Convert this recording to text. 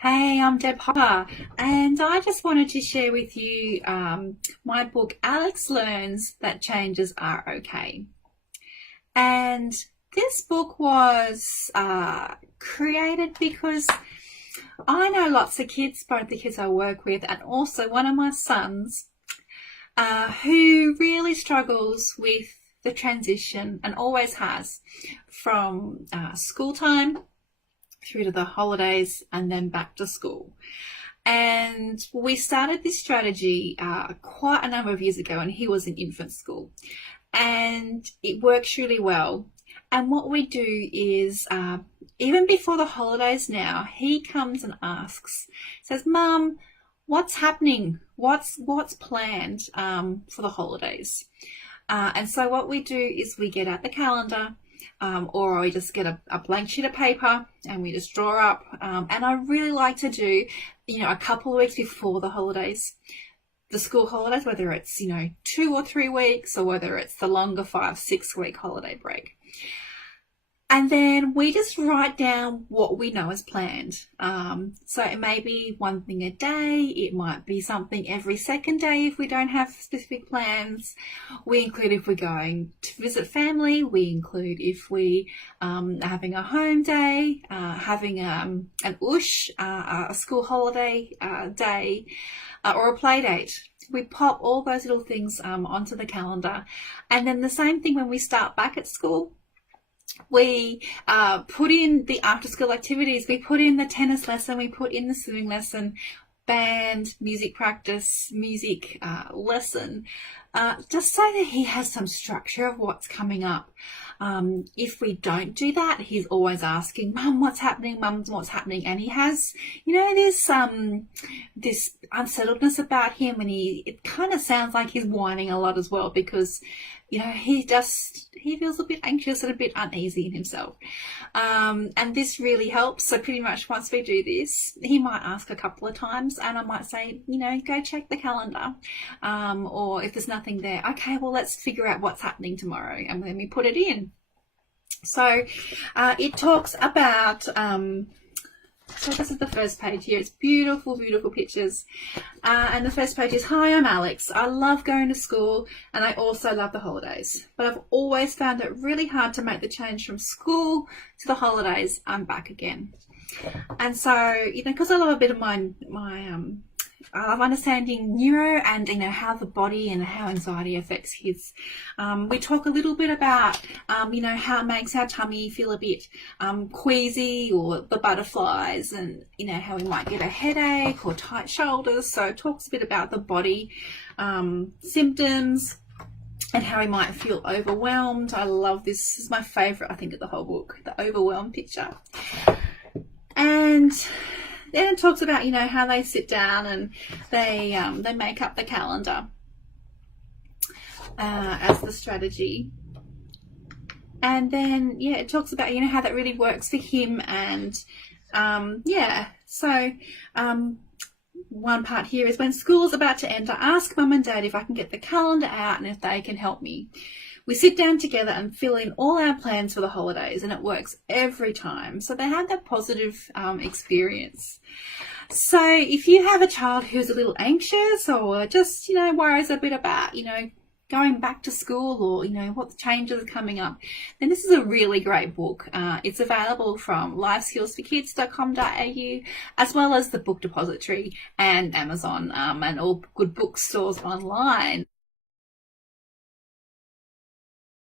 Hey, I'm Deb Hopper, and I just wanted to share with you my book, Alex Learns That Changes Are Okay. And this book was created because I know lots of kids, both the kids I work with, and also one of my sons, who really struggles with the transition and always has from school time through to the holidays and then back to school. And we started this strategy quite a number of years ago, and he was in infant school, and it works really well. And what we do is, even before the holidays now, he comes and asks, says, "Mum, what's happening? What's planned for the holidays?" And so what we do is we get out the calendar, or we just get a blank sheet of paper and we just draw up. And I really like to do, a couple of weeks before the holidays, the school holidays, whether it's, 2 or 3 weeks or whether it's the longer 5-6 week holiday break. And then we just write down what we know is planned. So it may be one thing a day. It might be something every second day if we don't have specific plans. We include if we're going to visit family. We include if we are having a home day, having an USH, a school holiday day, or a play date. We pop all those little things onto the calendar. And then the same thing when we start back at school. We put in the after school activities, we put in the tennis lesson, we put in the swimming lesson, band, music practice, music lesson, just so that he has some structure of what's coming up. If we don't do that, he's always asking, "Mum, what's happening? Mum, what's happening?" And he has, this unsettledness about him, and it kind of sounds like he's whining a lot as well, because he feels a bit anxious and a bit uneasy in himself. And this really helps. So pretty much once we do this, he might ask a couple of times, and I might say, go check the calendar. Or if there's nothing there, okay, well, let's figure out what's happening tomorrow, and then we put it in. So it talks about, so this is the first page here. It's beautiful, beautiful pictures. And the first page is, "Hi, I'm Alex. I love going to school, and I also love the holidays. But I've always found it really hard to make the change from school to the holidays. I'm back again." And so, because I love a bit of my I love understanding neuro and how the body and how anxiety affects kids. We talk a little bit about how it makes our tummy feel a bit queasy, or the butterflies, and how we might get a headache or tight shoulders. So it talks a bit about the body symptoms and how we might feel overwhelmed. I love this. This is my favorite, I think, of the whole book, the overwhelmed picture. And then it talks about, how they sit down and they make up the calendar as the strategy. And then, it talks about, how that really works for him. And, so one part here is, "When school is about to end, I ask Mum and Dad if I can get the calendar out and if they can help me. We sit down together and fill in all our plans for the holidays, and it works every time." So they have that positive experience. So if you have a child who's a little anxious, or just, worries a bit about, going back to school, or, what changes are coming up, then this is a really great book. It's available from liveskillsforkids.com.au, as well as the Book Depository and Amazon, and all good bookstores online.